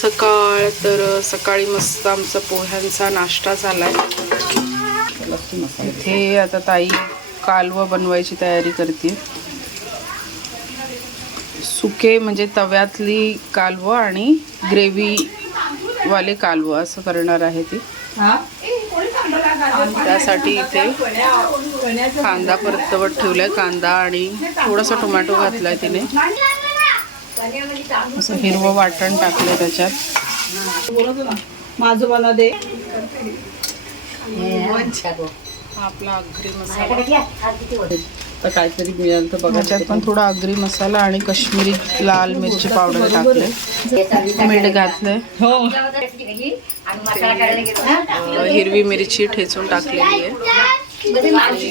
सकाळ तर सकाळी मस्त आमचा पोह्यांचा नाश्ता झालाय. इथे आता ताई कालवं बनवायची तयारी करते सुके म्हणजे तव्यातली कालवं आणि ग्रेव्ही वाले कालवं असं करणार आहे ती. त्यासाठी इथे कांदा परतवत ठेवलाय. कांदा आणि थोडासा टोमॅटो घातलाय तिने. असं हिरवं वाटण टाकलंय त्याच्यात. माझं मला दे. हा आपला अगरी मसाला. तर काहीतरी मिळालं तर बघा. पण थोडा अगरी मसाला आणि काश्मीरी लाल मिरची पावडर टाकले मीठ घातलंय. हो. अं, हिरवी मिरची ठेचून टाकलेली आहे.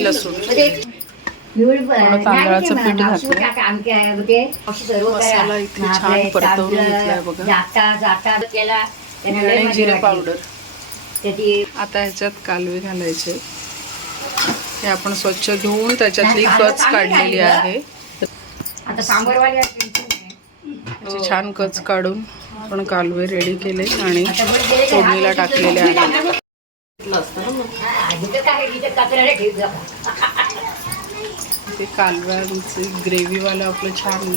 लसूण. तांदळाचं पीठ घातलं. मसाला इथे छान परतवून घेतलाय बघा. जिरे पावडर आता ह्याच्यात कालवे घालायचे हे आपण स्वच्छ धुवून त्याच्यातली कच काढलेली आहे छान कच काढून आपण कालवे रेडी केले आणि फोडणीला टाकलेले आहे ते कालव्यांचे ग्रेव्हीवालं आपलं छान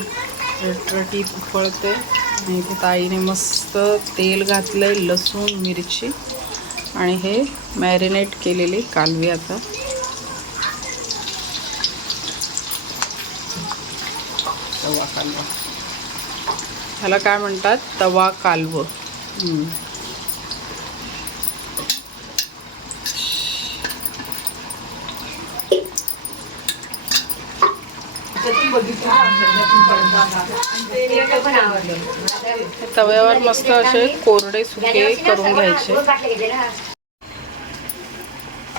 रटरटीत उकळते आणि इथे ताईने मस्त तेल घातलंय लसूण मिरची. आणि हे मॅरिनेट केलेले कालवे आता. तवा कालवा. ह्याला काय म्हणतात? तवा कालवं. तव्यावर मस्त असे कोरडे सुके करून घ्यायचे.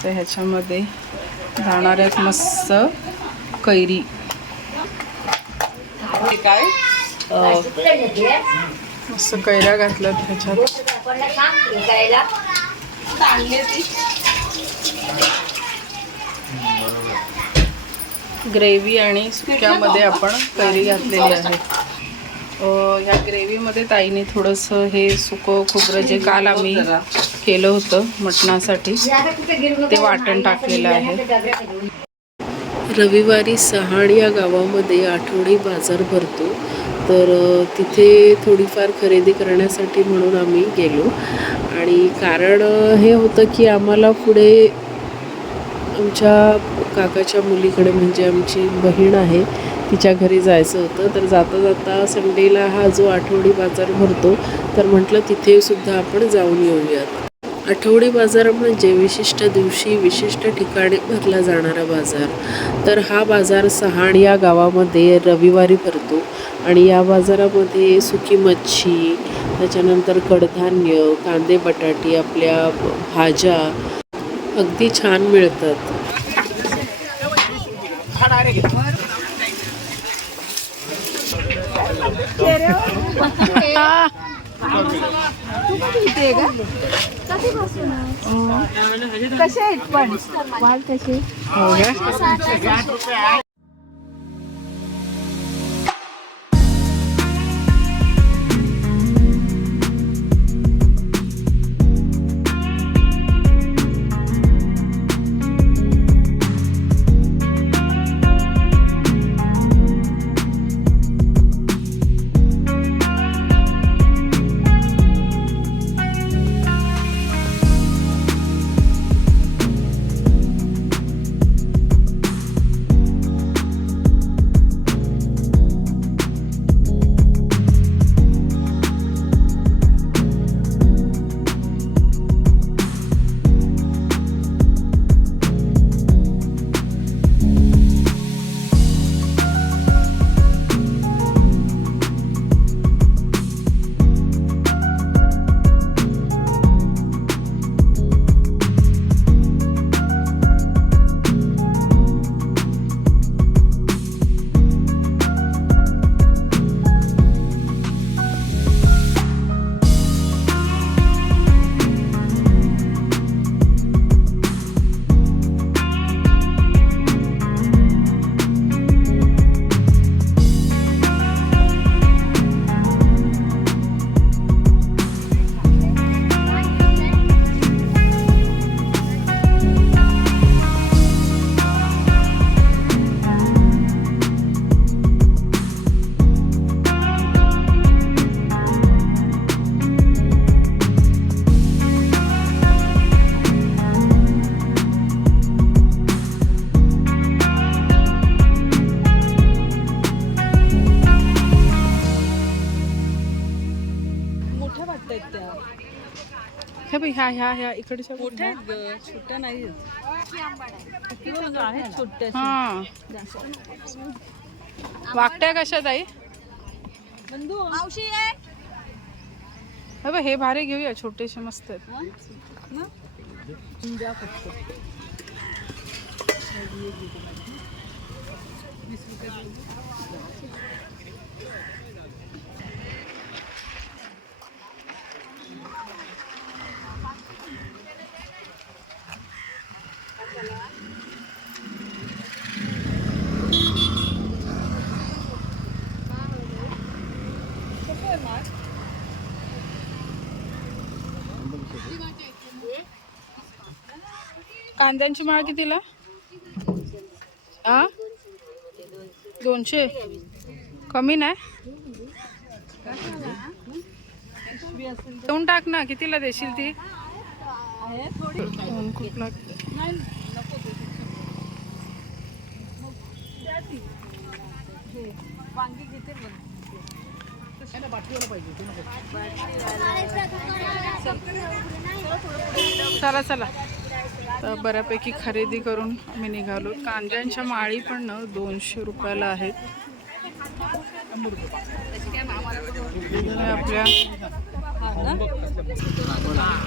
तर ह्याच्यामध्ये जाणार आहेत मस्त कैरी. काय? मस्त कैऱ्या घातल्यात ह्याच्यात. ग्रेव्ही आणि सुक्यामध्ये आपण कैरी घातलेली आहे. ह्या ग्रेव्हीमध्ये ताईने थोडंसं हे सुकं खोबरं जे काल आम्ही केलं होतं मटणासाठी ते वाटण टाकलेलं आहे. रविवारी सहाण या गावामध्ये आठवडी बाजार भरतो. तर तिथे थोडीफार खरेदी करण्यासाठी म्हणून आम्ही गेलो. आणि कारण हे होतं की आम्हाला पुढे आमच्या काकाच्या मुलीकडे म्हणजे आमची बहीण आहे तिच्या घरी जायचं होतं. तर जाता जाता संडेला हा जो आठवडी बाजार भरतो तर म्हटलं तिथेसुद्धा आपण जाऊन येऊयात. आठवडी बाजार म्हणजे विशिष्ट दिवशी विशिष्ट ठिकाणी भरला जाणारा बाजार. तर हा बाजार सहाण या गावामध्ये रविवारी भरतो आणि या बाजारामध्ये सुकी मच्छी त्याच्यानंतर कडधान्य कांदे बटाटे आपल्या भाज्या अगदी छान मिळतात. कसे आहेत पण? वाल कसे? हो ह्या ह्या ह्या इकडच्या. मोठ्या आहेत ग छोट्या नाही आहेत. छोट्या हा. वाकट्या कशा ताई बंधू. हे बघ हे भारी घेऊया छोटेसे मस्त आहेत ना द्या फक्त कांद्यांची माळ कितीला? आ? दोनशे? कमी नाही? देऊन टाक ना कितीला देशील ती? खूप लागते वांगी घेते चला चला. तर बऱ्यापैकी खरेदी करून आम्ही निघालो. कांद्यांच्या माळी पण ना दोनशे रुपयाला आहेत. आपल्या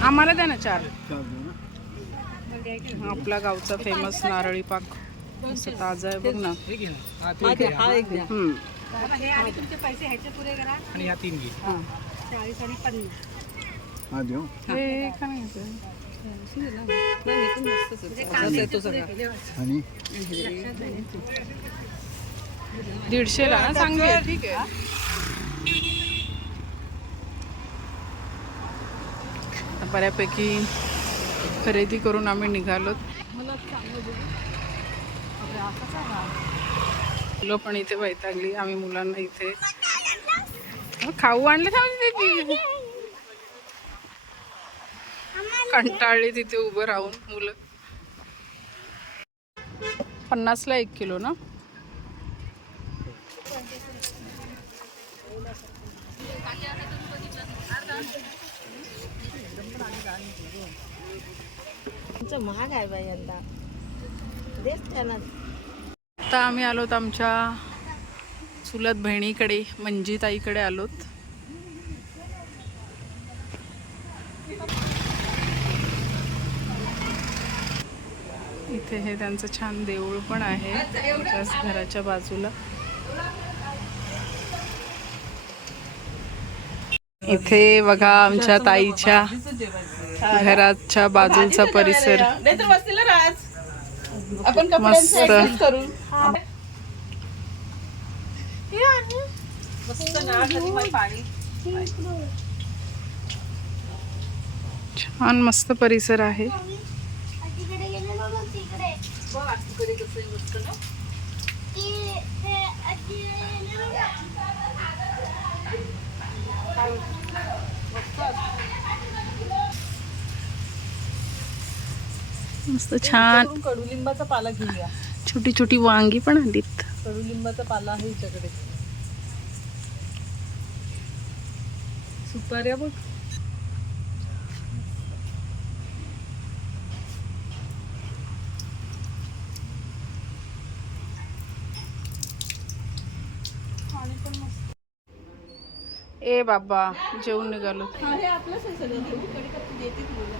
आम्हाला द्या ना चार. आपला गावचा फेमस नारळी पाक. असं ताजा आहे बघ ना. हा हा हे हे सगळा. दीडशेला ना चांगली ठीक आहे. बऱ्यापैकी खरेदी करून आम्ही निघालो मुलं पण इथे वैतागली आम्ही मुलांना इथे. खाऊ आणले का कंटाळली तिथे उभं राहून मुलं. पन्नासला एक किलो ना? महाग आहे बाई यंदा. देख त्यांना. आता आम्ही आलोत आमच्या चुलत बहिणीकडे मंजिताईकडे आलोत. इथे हे त्यांचं छान देऊळ पण आहे त्याच घराच्या बाजूला. इथे बघा आमच्या ताईच्या घराच्या बाजूचा परिसर. नाही तर बसलेलं राज आपण मस्त करू. मस्त ना खाली बाई पाणी. छान मस्त परिसर आहे. तिकडे गेलेलो ना तिकडे. बघ आतकडे कसं आहे मस्त ना? ती ते आजी गेलेलो ना मस्त छान. कडुलिंबाचा पाला घेऊया छोटी छोटी वांगी पण आलीत. कडुलिंबाचा पाला आहे हिच्याकडे सुपाऱ्या बघ. ए बाबा जेवून निघालो हे आपलंच आहे सगळं घेऊ कडीपत्ता देते तुला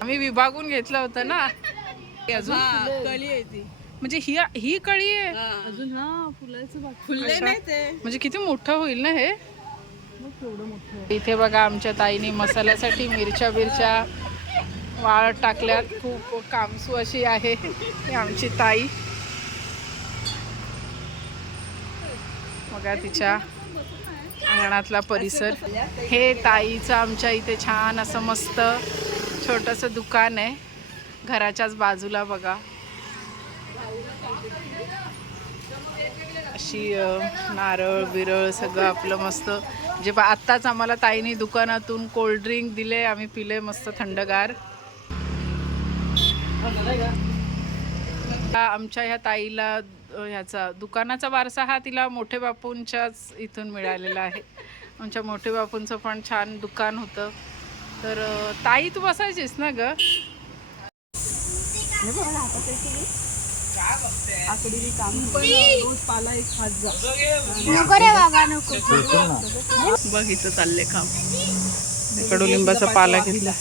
आम्ही विभागून घेतलं होतं ना. हे अजून कळी आहे ती. म्हणजे ही ही कळी आहे. अजून हा फुलाचं बाग. फुलले नाही ते म्हणजे किती मोठं होईल ना हे? इथे बघा आमच्या ताईने मसाल्यासाठी मिरच्या बिरच्या वाळत टाकल्यात. खूप कामसू अशी आहे आमची ताई. बघा तिच्या अंगणातला परिसर. हे ताईचं आमच्या इथे छान असं मस्त छोटंसं दुकान आहे. घराच्याच बाजूला बघा. अशी नारळ बिरळ सगळं आपलं मस्त. जे बा- आत्ताच आम्हाला ताईने दुकानातून कोल्ड्रिंक दिले आम्ही पिले मस्त थंडगार. आमच्या ह्या ताईला ह्याचा दुकानाचा वारसा हा तिला मोठे बापूंच्याच इथून मिळालेला आहे. आमच्या मोठे बापूंचं पण छान दुकान होतं. तर ताई तू बसायचीस ना ग? रे बाबा नको. बघ इथं चालले काम. कडुलिंबाचा पाला घेतला.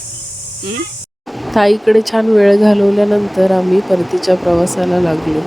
ताईकडे छान वेळ घालवल्यानंतर आम्ही परतीच्या प्रवासाला लागलो.